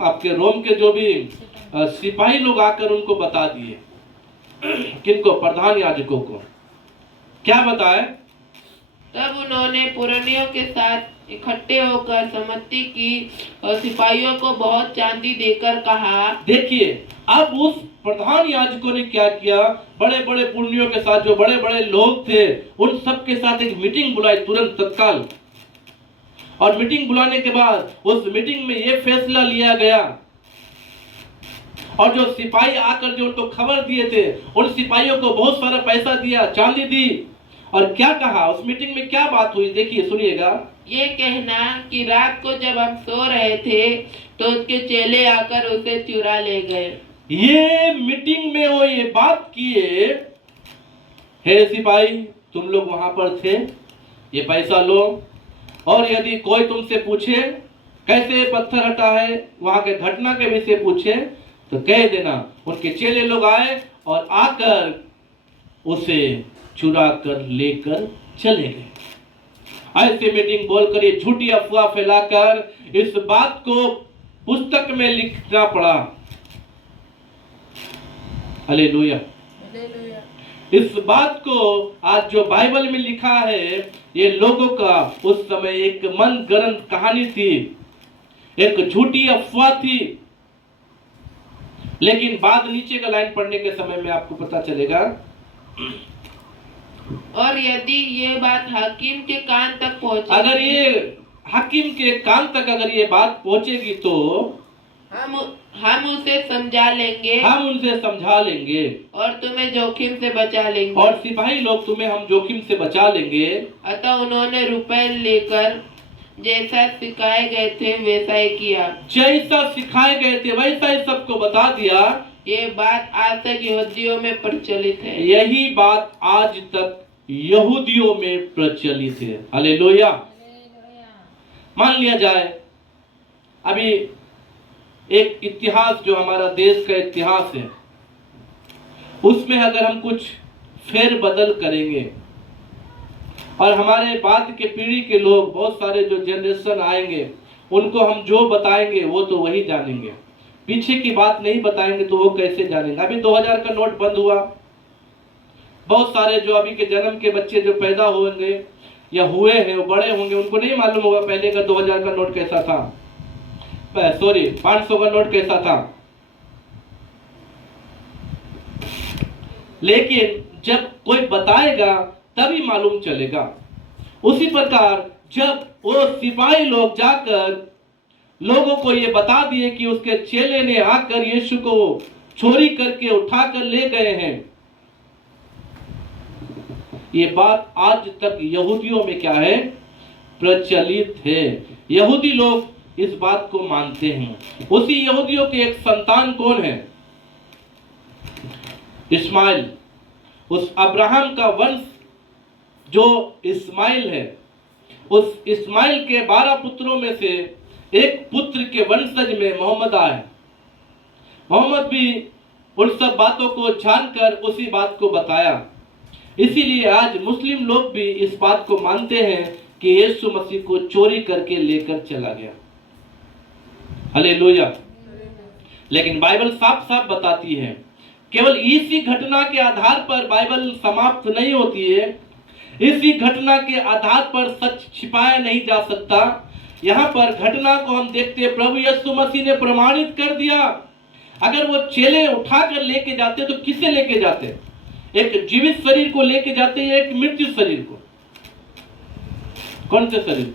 आपके रोम के जो भी सिपाही लोग आकर उनको बता दिए। किनको? प्रधान याजकों को। क्या बताए? तब उन्होंने पुरनियों के साथ इकट्ठे होकर सम्मति की और सिपाहियों को बहुत चांदी देकर कहा। देखिए, अब उस प्रधान याजकों ने क्या किया, बड़े बड़े पुरनियों के साथ, जो बड़े बड़े लोग थे, उन सब के साथ एक मीटिंग बुलाई तुरंत तत्काल। और मीटिंग बुलाने के बाद उस मीटिंग में यह फैसला लिया गया, और जो सिपाही आकर जो उनको खबर दिए थे, उन सिपाहियों को बहुत सारा पैसा दिया, चांदी दी। और क्या कहा उस मीटिंग में, क्या बात हुई, देखिए सुनिएगा। ये कहना कि रात को जब हम सो रहे थे तो उसके चेले आकर उसे चुरा ले गए। ये मीटिंग में वो ये बात किए, हे सिपाही, तुम लोग वहां पर थे, ये पैसा लो, और यदि कोई तुमसे पूछे कैसे पत्थर हटा है, वहां के घटना के विषय पूछे, तो कह देना उनके चेले लोग आए और आकर उसे चुरा कर लेकर चले गए। ऐसे मीटिंग बोलकर, ये झूठी अफवाह फैलाकर इस बात को पुस्तक में लिखना पड़ा। हालेलुया। इस बात को आज जो बाइबल में लिखा है, ये लोगों का उस समय एक मन गढ़ंत कहानी थी, एक झूठी अफवाह थी। लेकिन बाद नीचे का लाइन पढ़ने के समय में आपको पता चलेगा। और यदि ये बात हाकिम के कान तक पहुंचे, अगर ये हाकिम के कान तक अगर ये बात पहुंचेगी तो हम उसे समझा लेंगे, हम उनसे समझा लेंगे, और तुम्हें जोखिम से बचा लेंगे, और सिपाही लोग तुम्हें हम जोखिम से बचा लेंगे। अतः उन्होंने रुपए लेकर जैसा सिखाए गए थे वैसा ही किया। जैसा सिखाए गए थे वैसा ही सबको बता दिया। ये बात आज तक यहूदियों में प्रचलित है। यही बात आज तक यहूदियों में प्रचलित है। हालेलुया। मान लिया जाए, अभी एक इतिहास जो हमारा देश का इतिहास है, उसमें अगर हम कुछ फेर बदल करेंगे और हमारे बाद के पीढ़ी के लोग, बहुत सारे जो जनरेशन आएंगे, उनको हम जो बताएंगे वो तो वही जानेंगे, पीछे की बात नहीं बताएंगे तो वो कैसे जानेंगे। अभी 2000 का नोट बंद हुआ, बहुत सारे जो अभी के जन्म के बच्चे जो पैदा होंगे या हुए हैं, वो बड़े होंगे, उनको नहीं मालूम होगा पहले का 2000 का नोट कैसा था, सॉरी 500 का नोट कैसा था। लेकिन जब कोई बताएगा तभी मालूम चलेगा। उसी प्रकार जब वो सिपाही लोग जाकर लोगों को ये बता दिए कि उसके चेले ने आकर यीशु को चोरी करके उठाकर ले गए हैं, ये बात आज तक यहूदियों में क्या है, प्रचलित है। यहूदी लोग इस बात को मानते हैं। उसी यहूदियों के एक संतान कौन है? इस्माइल। उस अब्राहम का वंश जो इस्माइल है, उस इस्माइल के 12 पुत्रों में से एक पुत्र के वंशज में मोहम्मद आए। मोहम्मद भी उन सब बातों को जानकर उसी बात को बताया। इसीलिए आज मुस्लिम लोग भी इस बात को मानते हैं कि यीशु मसीह को चोरी करके लेकर चला गया। हालेलुया। लेकिन बाइबल साफ साफ बताती है, केवल इसी घटना के आधार पर बाइबल समाप्त नहीं होती है। इसी घटना के आधार पर सच छिपाया नहीं जा सकता। यहाँ पर घटना को हम देखते हैं, प्रभु यीशु मसीह ने प्रमाणित कर दिया। अगर वो चेले उठाकर लेके जाते तो किसे लेके जाते? एक जीवित शरीर को लेके जाते हैं, एक मृत्यु शरीर को। कौन से शरीर?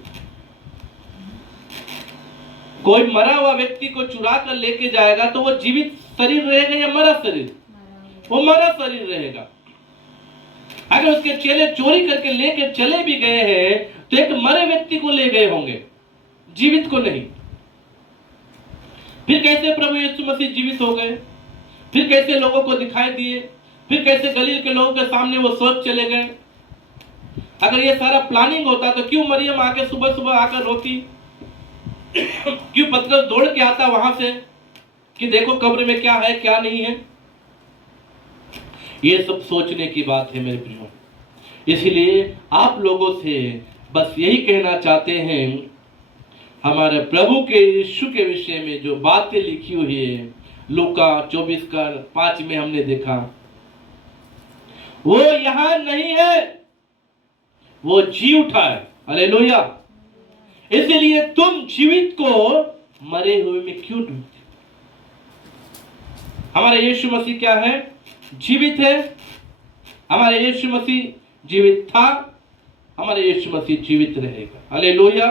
कोई मरा हुआ व्यक्ति को चुरा कर लेके जाएगा तो वो जीवित शरीर रहेगा या मरा शरीर? वो मरा शरीर रहेगा। अगर उसके चेले चोरी करके लेके चले भी गए हैं तो एक मरे व्यक्ति को ले गए होंगे, जीवित को नहीं। फिर कैसे प्रभु यीशु मसीह जीवित हो गए? फिर कैसे लोगों को दिखाई दिए? फिर कैसे गलील के लोगों के सामने वो स्वर्ग चले गए? अगर ये सारा प्लानिंग होता तो क्यों मरियम आके सुबह सुबह आकर रोती? क्यों पतरस दौड़ के आता वहां से कि देखो कब्र में क्या है क्या नहीं है? ये सब सोचने की बात है मेरे प्रियो। इसलिए आप लोगों से बस यही कहना चाहते हैं, हमारे प्रभु के यीशु के विषय में जो बातें लिखी हुई है, लूका 24:5 में हमने देखा, वो यहां नहीं है, वो जी उठा है। हालेलुया। इसलिए तुम जीवित को मरे हुए में क्यों ढूंढते? हमारा यीशु मसीह क्या है? जीवित है। हमारा यीशु मसीह जीवित था, हमारा यीशु मसीह जीवित रहेगा। हालेलुया।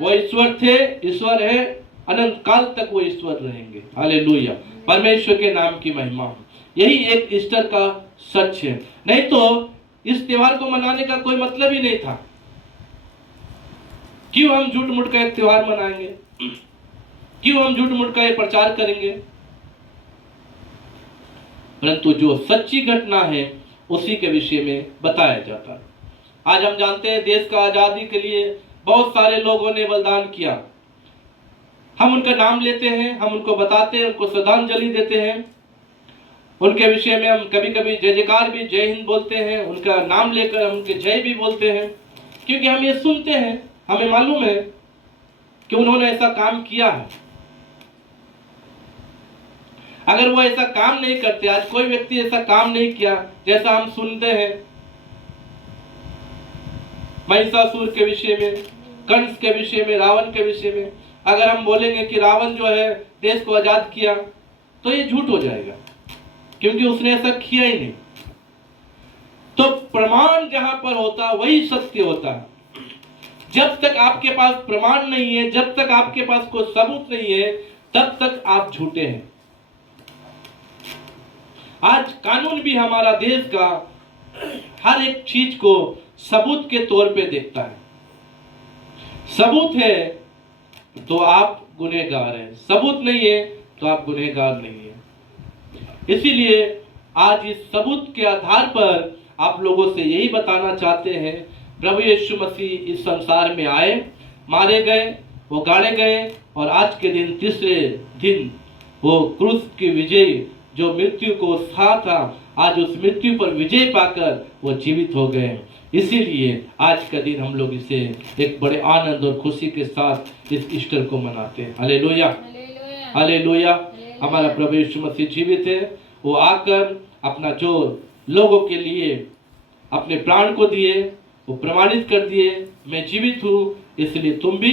वो ईश्वर थे, ईश्वर है, अनंत काल तक वो ईश्वर रहेंगे। हालेलुया। परमेश्वर के नाम की महिमा हो। यही एक ईस्टर का सच है। नहीं तो इस त्योहार को मनाने का कोई मतलब ही नहीं था। क्यों हम झूठ मूठ का एक त्योहार मनाएंगे? क्यों हम झूठ मूठ का एक प्रचार करेंगे? परंतु जो सच्ची घटना है उसी के विषय में बताया जाता है। आज हम जानते हैं देश का आजादी के लिए बहुत सारे लोगों ने बलिदान किया। हम उनका नाम लेते हैं, हम उनको बताते हैं, उनको श्रद्धांजलि देते हैं, उनके विषय में हम कभी कभी जय जयकार भी, जय हिंद बोलते हैं, उनका नाम लेकर हम उनके जय भी बोलते हैं, क्योंकि हम ये सुनते हैं, हमें मालूम है कि उन्होंने ऐसा काम किया है। अगर वो ऐसा काम नहीं करते, आज कोई व्यक्ति ऐसा काम नहीं किया जैसा हम सुनते हैं महिषासुर के विषय में, कंस के विषय में, रावण के विषय में, अगर हम बोलेंगे कि रावण जो है देश को आजाद किया तो ये झूठ हो जाएगा, क्योंकि उसने ऐसा किया ही नहीं। तो प्रमाण जहां पर होता वही सत्य होता है। जब तक आपके पास प्रमाण नहीं है, जब तक आपके पास कोई सबूत नहीं है, तब तक आप झूठे हैं। आज कानून भी हमारा देश का हर एक चीज को सबूत के तौर पे देखता है। सबूत है तो आप गुनहगार हैं, सबूत नहीं है तो आप गुनहगार नहीं है। इसीलिए आज इस सबूत के आधार पर आप लोगों से यही बताना चाहते हैं, प्रभु यीशु मसीह इस संसार में आए, मारे गए, वो गाड़े गए, और आज के दिन, तीसरे दिन, वो क्रूस की विजय, जो मृत्यु को सहा था, आज उस मृत्यु पर विजय पाकर वो जीवित हो गए। इसीलिए आज का दिन हम लोग इसे एक बड़े आनंद और खुशी के साथ इस ईस्टर को मनाते हैं। Hallelujah, hallelujah. हमारा प्रभु यीशु मसीह जीवित है। वो आकर अपना जो लोगों के लिए अपने प्राण को दिए, वो प्रमाणित कर दिए, मैं जीवित हूँ, इसलिए तुम भी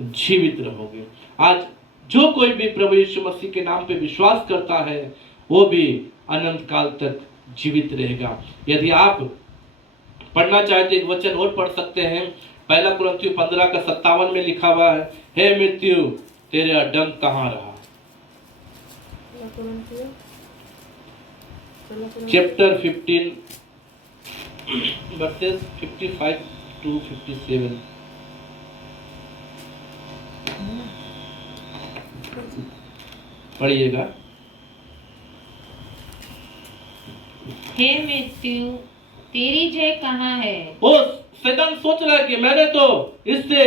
जीवित रहोगे। आज जो कोई भी प्रभु यीशु मसीह के नाम पे विश्वास करता है वो भी अनंत काल तक जीवित रहेगा। यदि आप पढ़ना चाहे तो एक वचन और पढ़ सकते हैं। 1 कुरिन्थियों 15:57 में लिखा हुआ है, हे मृत्यु तेरा डंक कहाँ रहा? Chapter 15 versus 55 to 57। पढ़िएगा। हे मृत्यु तेरी जय कहाँ है? वो शैतान सोच रहा है कि मैंने तो इससे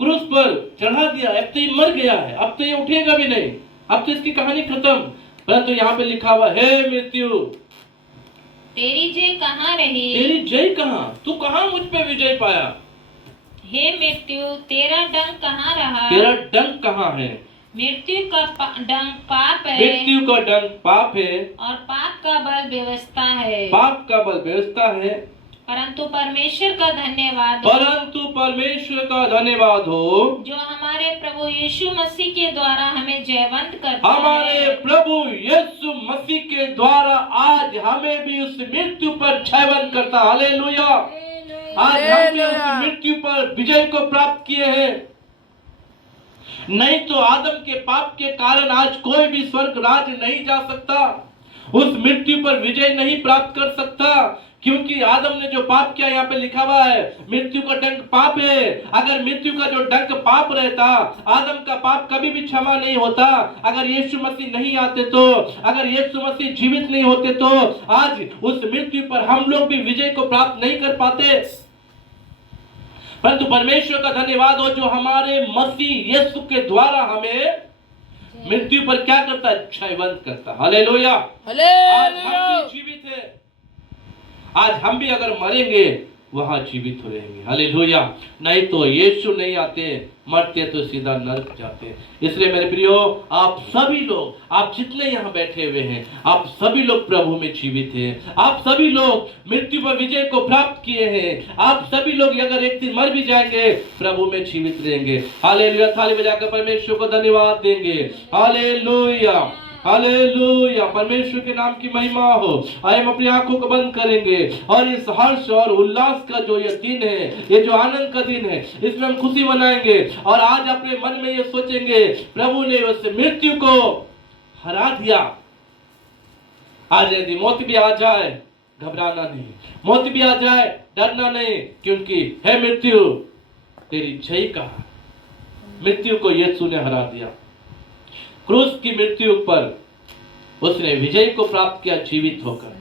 क्रूस पर चढ़ा दिया, अब तो ये मर गया है, अब तो ये उठेगा भी नहीं, अब तो इसकी कहानी खत्म। परंतु यहाँ पे लिखा हुआ, हे मृत्यु तेरी जय कहाँ रही? तेरी जय कहाँ? तू कहाँ मुझ पे विजय पाया? हे मृत्यु तेरा डंक कहाँ रहा? तेरा डंक कहाँ है? मृत्यु का डंक पाप है, मृत्यु का डंक पाप है, और पाप का बल व्यवस्था है। पाप का बल व्यवस्था है, परंतु परमेश्वर का धन्यवाद हो, परंतु परमेश्वर का धन्यवाद हो जो हमारे प्रभु यीशु मसीह के द्वारा हमें जयवंत करता हमारे है। प्रभु यीशु मसीह के द्वारा आज हमें भी उस मृत्यु पर जयवंत करता। हालेलुया। आज हमने उस मृत्यु पर विजय को प्राप्त किए हैं। नहीं तो आदम के पाप के कारण आज कोई भी स्वर्ग राज्य नहीं जा सकता, उस मृत्यु पर विजय नहीं प्राप्त कर सकता, क्योंकि आदम ने जो पाप किया, यहाँ पे लिखा हुआ है मृत्यु का डंक पाप है। अगर मृत्यु का जो डंक पाप रहता, आदम का पाप कभी भी क्षमा नहीं होता। अगर यीशु मसीह नहीं आते तो, अगर यीशु मसीह जीवित नहीं होते तो आज उस मृत्यु पर हम लोग भी विजय को प्राप्त नहीं कर पाते। परंतु परमेश्वर का धन्यवाद हो जो हमारे मसीह यीशु के द्वारा हमें मृत्यु पर क्या करता है? जयवंत करता। हालेलुया। आज हम भी जीवित है। आज हम भी अगर मरेंगे वहां जीवित हो रहेंगे। हालेलुया। नहीं तो यीशु नहीं आते, मरते तो सीधा नरक जाते। इसलिए मेरे प्रियो, आप सभी लोग, आप जितने यहाँ बैठे हुए हैं, आप सभी लोग प्रभु में जीवित हैं। आप सभी लोग मृत्यु पर विजय को प्राप्त किए हैं। आप सभी लोग अगर एक दिन मर भी जाएंगे, प्रभु में जीवित रहेंगे। हालेलुया। थाली बजाकर परमेश्वर को धन्यवाद देंगे। Hallelujah, hallelujah. परमेश्वर के नाम की महिमा हो। आइए हम अपनी आंखों को बंद करेंगे और इस हर्ष और उल्लास का जो ये दिन है, ये जो आनंद का दिन है, इसमें हम खुशी मनाएंगे और आज अपने मन में ये सोचेंगे, प्रभु ने उस मृत्यु को हरा दिया। आज यदि मौत भी आ जाए, घबराना नहीं। मौत भी आ जाए, डरना नहीं, क्योंकि है मृत्यु तेरी जय कहा। मृत्यु को यीशु ने हरा दिया। क्रूस की मृत्यु पर उसने विजय को प्राप्त किया जीवित होकर।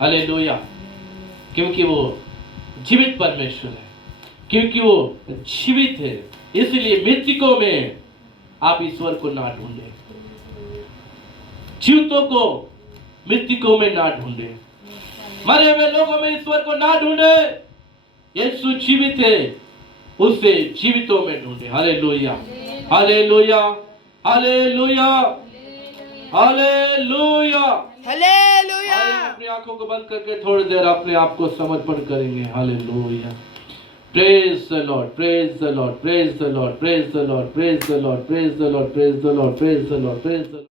हालेलुया। क्योंकि वो जीवित परमेश्वर है, क्योंकि वो जीवित है, इसलिए मृतकों में आप ईश्वर को ना ढूंढे, जीवितों को मृतकों में ना ढूंढे, मरे हुए लोगों में ईश्वर को ना ढूंढे। यीशु जीवित है, उससे जीवितों में ढूंढे। Hallelujah, hallelujah, hallelujah, hallelujah, hallelujah. अपनी आंखों को बंद करके थोड़ी देर अपने आप को समर्पण करेंगे। Hallelujah. Praise the Lord, praise the Lord, praise the Lord, praise the Lord, praise the Lord, praise the Lord, praise the Lord, praise the Lord, praise the Lord.